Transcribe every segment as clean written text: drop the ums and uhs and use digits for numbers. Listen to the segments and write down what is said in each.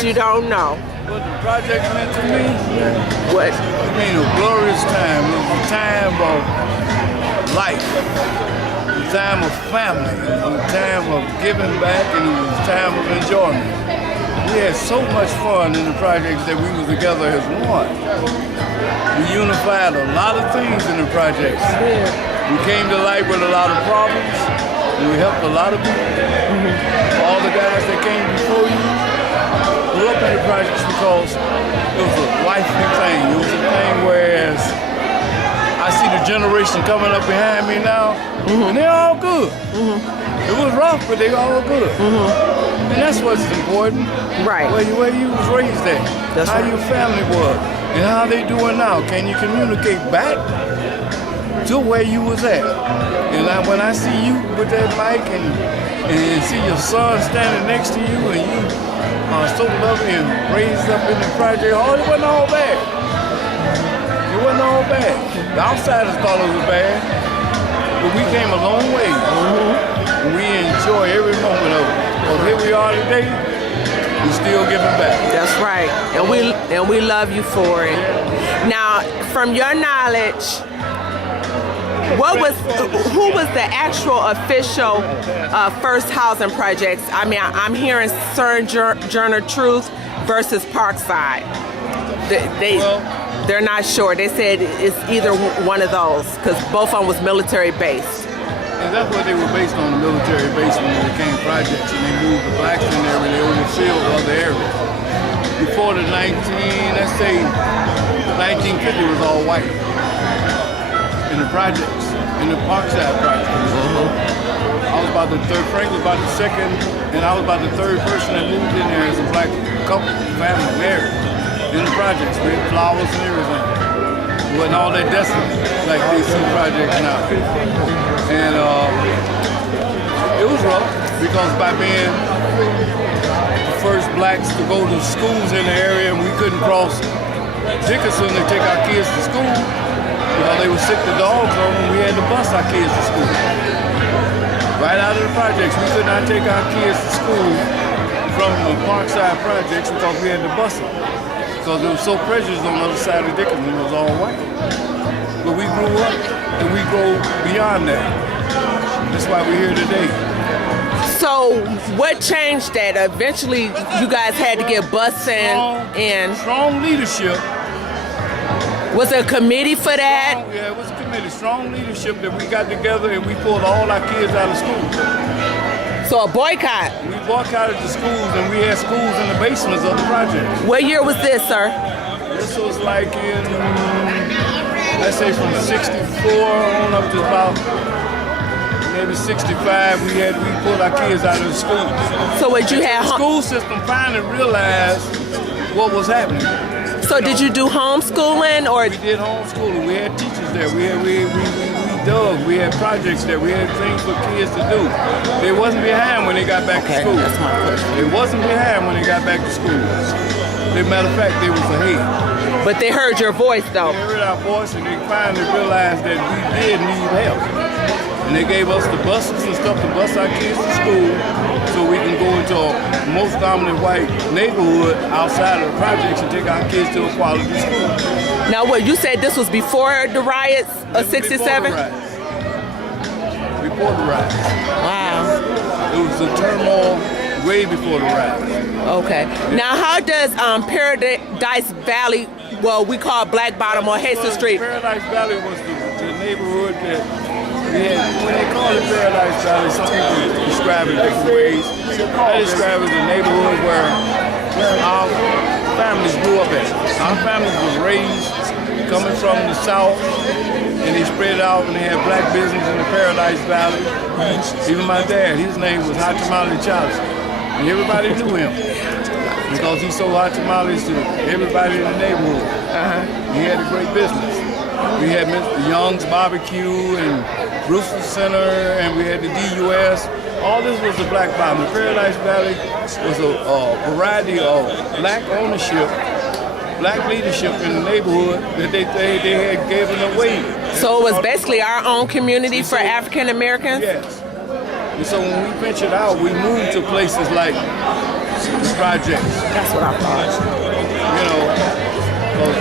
what you don't know. What the project meant to me? What? It mean a glorious time. It was a time of life, a time of family, it was a time of giving back, and it was a time of enjoyment. We had so much fun in the projects that we were together as one. We unified a lot of things in the projects. We came to light with a lot of problems, and we helped a lot of people. All the guys that came before you grew up in the projects because it was a wifely thing. It was a thing whereas I see the generation coming up behind me now, and they're all good. It was rough, but they all good. And that's what's important. Right. Where you was raised at, That's how right. your family was, and how they doing now. Can you communicate back to where you was at? And when I see you with that mic and see your son standing next to you and you are so lovely and raised up in the project, oh, it wasn't all bad. It wasn't all bad. The outsiders thought it was bad, but we came a long way. And we enjoy every moment of it. Well, here we are today, we're still giving back. That's right, and we love you for it. Now, from your knowledge, who was the actual official first housing projects? I mean, I'm hearing Sojourner Truth versus Parkside. They're not sure. They said it's either one of those because both of them was military based. And that's what they were based on, the military base when they became projects, and they moved the blacks in there and they overfilled other areas. Before the 1950 was all white in the projects, in the Parkside projects. I was about the third, Frank was about the second, and I was about the third person that moved in there as a black couple, family, married, in the projects. We had flowers and everything. It wasn't all that desolate like they see projects now. And it was rough because by being the first blacks to go to schools in the area, and we couldn't cross Dickinson to take our kids to school because they were sick to dogs on them, we had to bus our kids to school. Right out of the projects, we could not take our kids to school from the Parkside projects because we had to bus them. Because it was so prejudiced on the other side of Dickinson, it was all white. But we grew up and we grow beyond that. That's why we're here today. So what changed that? Eventually you guys had to get bused in. Strong leadership. Was there a committee for that? Yeah, it was a committee. Strong leadership that we got together and we pulled all our kids out of school. So a boycott? We boycotted the schools and we had schools in the basements of the project. What year was this, sir? This was like in, let's say from 64 on up to about maybe 65, we pulled our kids out of the schools. So what you had? The school system finally realized what was happening. So did you do homeschooling or? We did homeschooling. We had teachers there. We dug. We had projects there. We had things for kids to do. They wasn't behind when they got back to school. That's my question. They wasn't behind when they got back to school. As a matter of fact, they was ahead. But they heard your voice though. They heard our voice and they finally realized that we did need help. And they gave us the buses and stuff to bus our kids to school so we can go into a most dominant white neighborhood outside of the projects and take our kids to a quality school. Now what, you said this was before the riots of 67? Before the riots. Wow. It was a turmoil way before the riots. Okay. Now how does Paradise Valley, well we call Black Bottom or Hastings Street? Paradise Valley was the neighborhood that we had. When they call it Paradise Valley, some people describe it different ways. I describe it as a neighborhood where our families grew up at. Our families was raised coming from the South, and they spread out and they had black business in the Paradise Valley. Even my dad, his name was Hot Tamale Charles, and everybody knew him because he sold hot tamales to everybody in the neighborhood. He had a great business. We had Mr. Young's Barbecue and Brewster Center, and we had the DUS. All this was the Black Bottom. The Paradise Valley was a variety of black ownership, black leadership in the neighborhood that they had given away. So it was basically our own community for African Americans? Yes. And so when we ventured out, we moved to places like projects. That's what I thought. You know, 'cause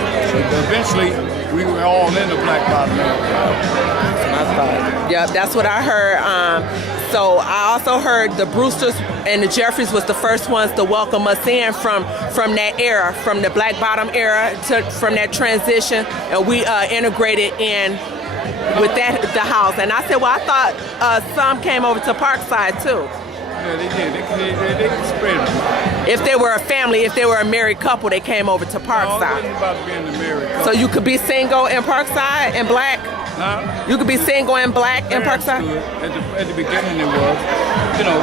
eventually we were all in the black bottom area. Yep, that's what I heard. So I also heard the Brewsters and the Jeffries was the first ones to welcome us in from that era, from the black bottom era from that transition, and we integrated in with the house. And I said, well, I thought some came over to Parkside too. Yeah, they did. They spread them. If they were a family, if they were a married couple, they came over to No, it Parkside. wasn't about being a married couple. So you could be single in Parkside and black? Huh? You could be single and black in Parkside? At the beginning it was. You know,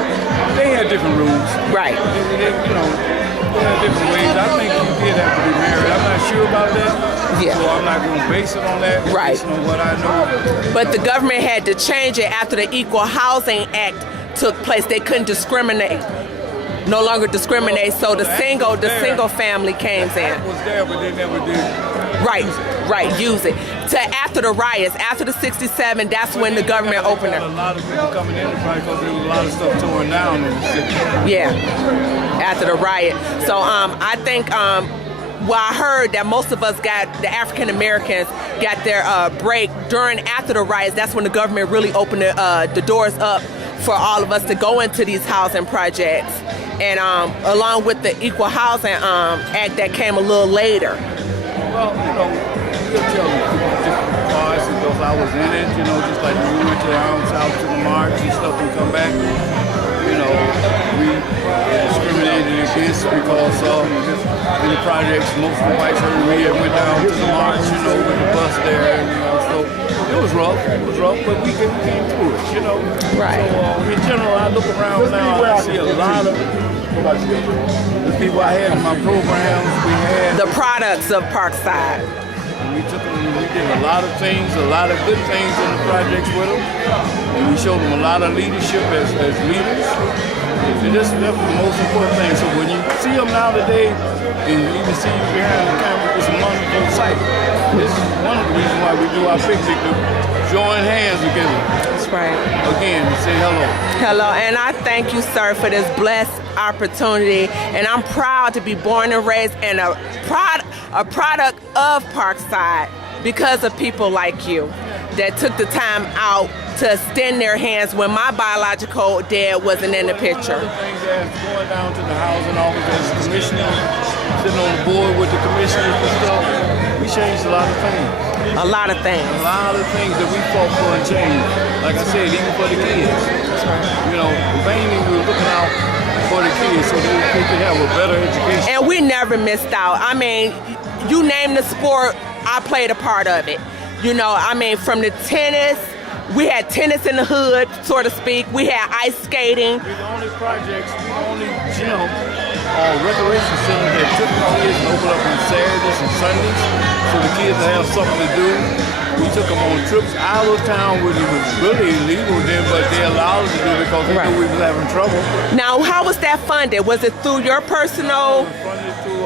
they had different rules. Right. They had different ways. I think you did have to be married. I'm not sure about that. Yeah. So I'm not going to base it on that. Right. Based on what I know. But the government had to change it after the Equal Housing Act took place. They couldn't discriminate. No longer discriminate. So the single family came in. It was there, but they never did. Right, use it. To after the riots, after the 67, that's when the government opened it. A lot of people coming in because there was a lot of stuff torn down in the city. Yeah, after the riot. So I think well, I heard that most of us got, the African Americans got their break after the riots. That's when the government really opened the doors up for all of us to go into these housing projects. And along with the Equal Housing Act that came a little later. Well, you know, you'll tell different parts because I was in it, you know, just like when we went to out to the march and stuff and come back, you know, we discriminated against because in the projects, most of the whites heard me and went down to the march, you know, with the bus there, and, you know, so it was rough, but we came through it, you know. Right. So in general, I look around now, I see a lot of the people I had in my programs, we had The products of Parkside. we took them, we did a lot of things, a lot of good things in the projects with them. And we showed them a lot of leadership as leaders. And that's the most important thing. So when you see them now today, and even see you behind the camera, it's a wonderful sight. This is one of the reasons why we do our picnic, to join hands together. That's right. Again, to say hello. Hello, and I thank you, sir, for this blessed opportunity. And I'm proud to be born and raised and a product of Parkside because of people like you that took the time out to extend their hands when my biological dad wasn't in the picture. Other things as going down to the housing office as commissioner, sitting on the board with the commissioners and stuff, we changed a lot of things. A lot of things. A lot of things that we fought for and changed. Like I said, even for the kids. You know, mainly we were looking out for the kids so they could have a better education. And we never missed out. I mean, you name the sport, I played a part of it. You know, I mean, from the tennis, we had tennis in the hood, so to speak. We had ice skating. We're the only projects, the only gym or recreation center that took the kids and opened up on Saturdays and Sundays so the kids would have something to do. We took them on trips out of town, which was really illegal then, but they allowed us to do it because they knew we was having trouble. Now, how was that funded? Was it through your personal? We funded through,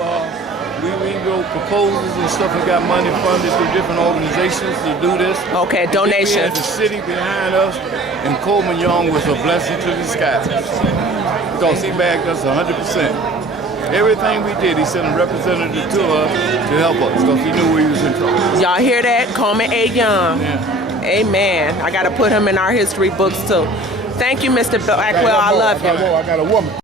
we wrote proposals and stuff and got money funded through different organizations to do this. Okay, And then we had donations. the city behind us, and Coleman Young was a blessing to the sky because he backed us 100%. Everything we did, he sent a representative to us to help us because he knew we was in trouble. Y'all hear that? Coleman A. Young. Yeah. Amen. I got to put him in our history books too. Thank you, Mr. Blackwell. I love you. I got a woman.